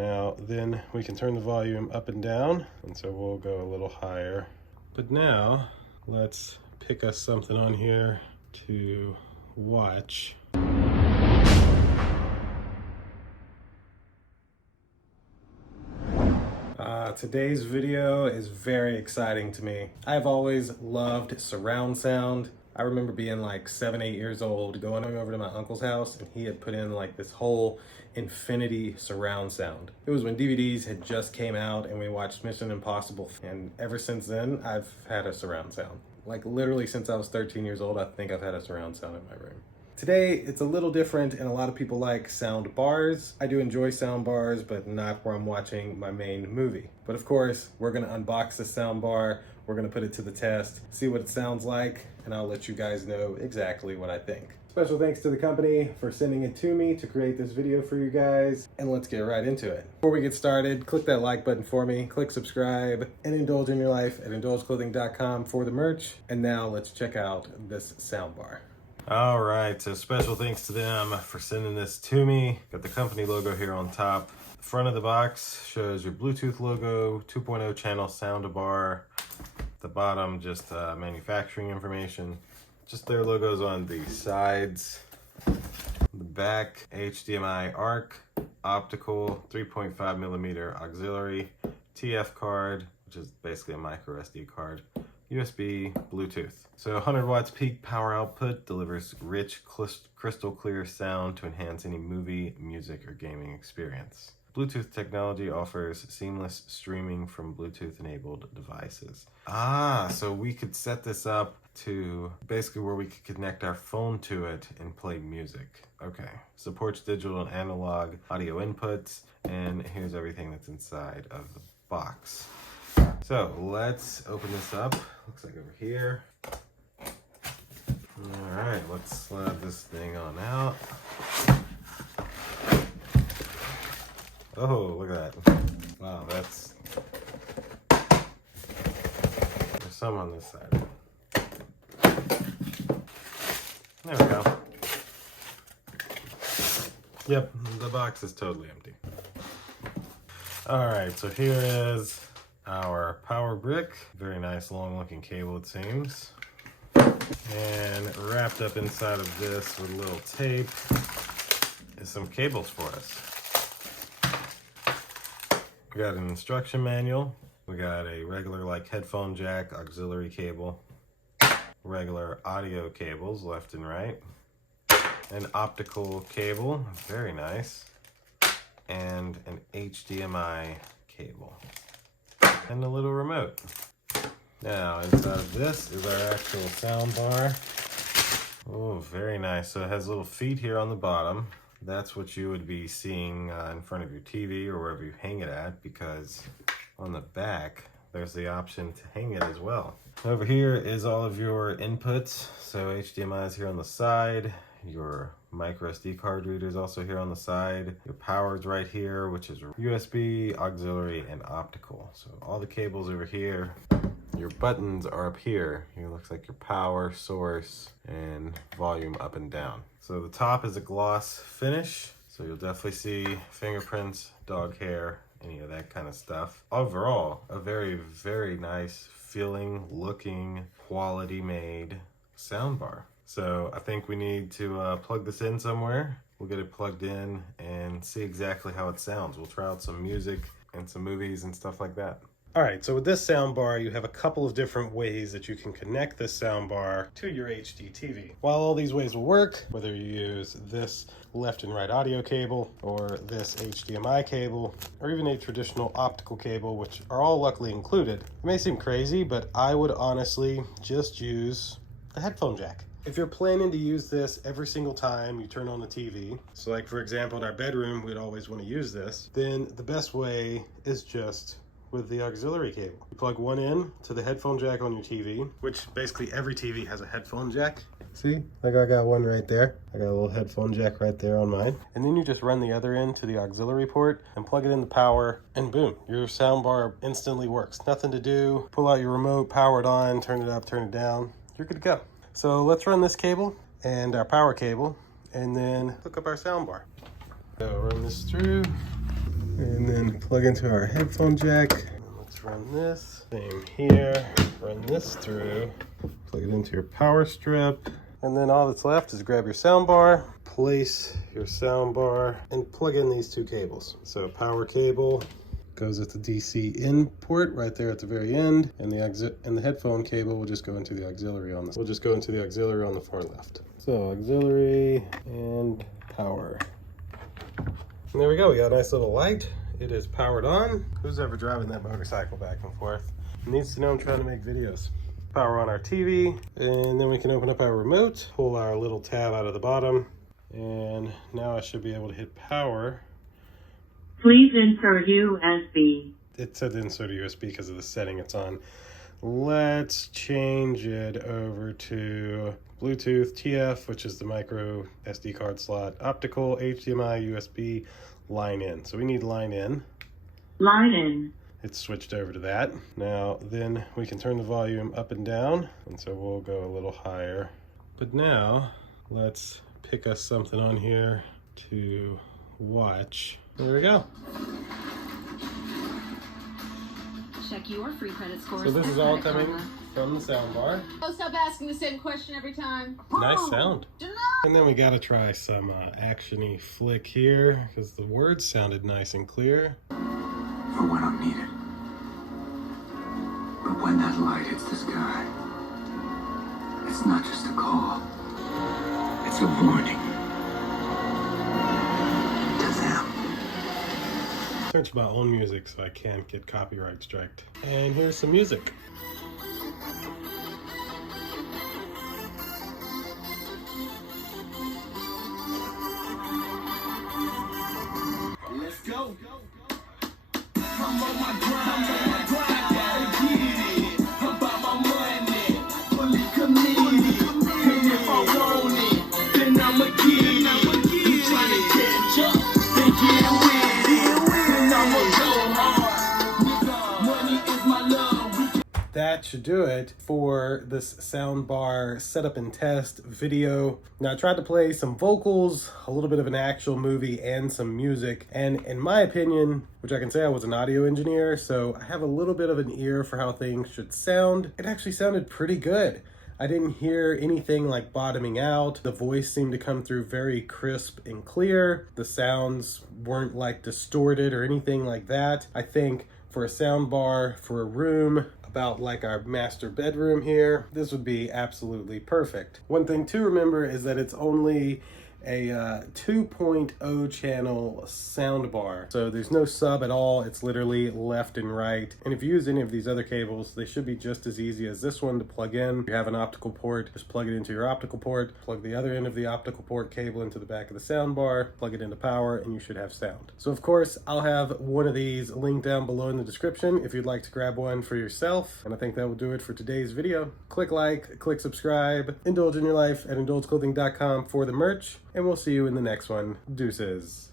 Now, then we can turn the volume up and down, and so we'll go a little higher. But now, let's pick us something on here to watch. Today's video is very exciting to me. I've always loved surround sound. I remember being like 7, 8 years old, going over to my uncle's house, and he had put in like this whole infinity surround sound. It was when DVDs had just came out and we watched Mission Impossible, and ever since then I've had a surround sound. Like literally since I was 13 years old, I think I've had a surround sound in my room. Today, it's a little different, and a lot of people like sound bars. I do enjoy sound bars, but not where I'm watching my main movie. But of course, we're gonna unbox this sound bar, we're gonna put it to the test, see what it sounds like, and I'll let you guys know exactly what I think. Special thanks to the company for sending it to me to create this video for you guys, and let's get right into it. Before we get started, click that like button for me, click subscribe, and indulge in your life at indulgeclothing.com for the merch. And now let's check out this sound bar. All right, so special thanks to them for sending this to me. Got the company logo here on top. The front of the box shows your Bluetooth logo, 2.0 channel soundbar. The bottom, just manufacturing information. Just their logos on the sides. The back, HDMI ARC, optical, 3.5 millimeter auxiliary, TF card, which is basically a micro SD card, USB, Bluetooth. So 100 watts peak power output, delivers rich, crystal clear sound to enhance any movie, music, or gaming experience. Bluetooth technology offers seamless streaming from Bluetooth-enabled devices. So we could set this up to basically where we could connect our phone to it and play music. Okay, supports digital and analog audio inputs, and here's everything that's inside of the box. So let's open this up. Looks like over here. All right, let's slide this thing on out. Oh, look at that. Wow, there's some on this side. There we go. Yep, the box is totally empty. All right, so here is our power brick. Very nice long looking cable, it seems. And wrapped up inside of this with a little tape is some cables for us. We got an instruction manual. We got a regular like headphone jack, auxiliary cable, regular audio cables left and right, an optical cable, very nice, and an HDMI cable, and a little remote. Now, inside of this is our actual sound bar. Oh, very nice. So it has little feet here on the bottom. That's what you would be seeing in front of your TV or wherever you hang it at, because on the back, there's the option to hang it as well. Over here is all of your inputs. So HDMI is here on the side. Your micro SD card reader is also here on the side. Your power is right here, which is USB, auxiliary, and optical. So all the cables over here. Your buttons are up here. Here looks like your power, source, and volume up and down. So the top is a gloss finish. So you'll definitely see fingerprints, dog hair, any of that kind of stuff. Overall, a very, very nice feeling, looking, quality made soundbar. So I think we need to plug this in somewhere. We'll get it plugged in and see exactly how it sounds. We'll try out some music and some movies and stuff like that. All right, so with this soundbar, you have a couple of different ways that you can connect this soundbar to your HD TV. While all these ways will work, whether you use this left and right audio cable, or this HDMI cable, or even a traditional optical cable, which are all luckily included, it may seem crazy, but I would honestly just use a headphone jack. If you're planning to use this every single time you turn on the TV, so like for example in our bedroom, we'd always want to use this, then the best way is just with the auxiliary cable. You plug one in to the headphone jack on your TV, which basically every TV has a headphone jack. See, like I got one right there. I got a little headphone jack right there on mine. And then you just run the other end to the auxiliary port and plug it in the power, and boom, your soundbar instantly works. Nothing to do. Pull out your remote, power it on, turn it up, turn it down. You're good to go. So let's run this cable and our power cable and then hook up our soundbar. So run this through And then plug into our headphone jack. Let's run this. Same here. Run this through. Plug it into your power strip. And then all that's left is grab your soundbar, place your soundbar, and plug in these two cables. So power cable goes at the DC in port right there at the very end, and the headphone cable will just go into the auxiliary on this. We'll just go into the auxiliary on the far left. So auxiliary and power. And there we go. We got a nice little light. It is powered on. Who's ever driving that motorcycle back and forth needs to know I'm trying to make videos. Power on our TV, and then we can open up our remote, pull our little tab out of the bottom, and now I should be able to hit power. Please insert USB. It said insert a USB because of the setting it's on. Let's change it over to Bluetooth TF, which is the micro SD card slot, optical, HDMI, USB, line in. So we need line in. Line in. It's switched over to that. Now, then we can turn the volume up and down, and so we'll go a little higher. But now, let's pick us something on here to watch. There we go. Check your free credit scores. So this is all coming from the soundbar. Oh, stop asking the same question every time. Nice sound. And then we gotta try some action-y flick here, because the words sounded nice and clear. For when I'm needed. But when that light hits the sky, it's not just a call. It's a warning. To them. Search my own music so I can't get copyright striked. And here's some music. Let's go. I'm on my grind, gotta get it. About my money, fully committed. And if I want it, then I'ma get it. You tryna catch up, then get with it. Then I'ma go hard. Money is my love. That should do it for this soundbar setup and test video. Now I tried to play some vocals, a little bit of an actual movie, and some music. And in my opinion, which I can say I was an audio engineer, so I have a little bit of an ear for how things should sound. It actually sounded pretty good. I didn't hear anything like bottoming out. The voice seemed to come through very crisp and clear. The sounds weren't like distorted or anything like that. I think for a soundbar for a room about like our master bedroom here, this would be absolutely perfect. One thing to remember is that it's only a 2.0 channel soundbar. So there's no sub at all. It's literally left and right. And if you use any of these other cables, they should be just as easy as this one to plug in. If you have an optical port, just plug it into your optical port, plug the other end of the optical port cable into the back of the soundbar, plug it into power, and you should have sound. So of course, I'll have one of these linked down below in the description if you'd like to grab one for yourself. And I think that will do it for today's video. Click like, click subscribe, indulge in your life at indulgeclothing.com for the merch. And we'll see you in the next one. Deuces.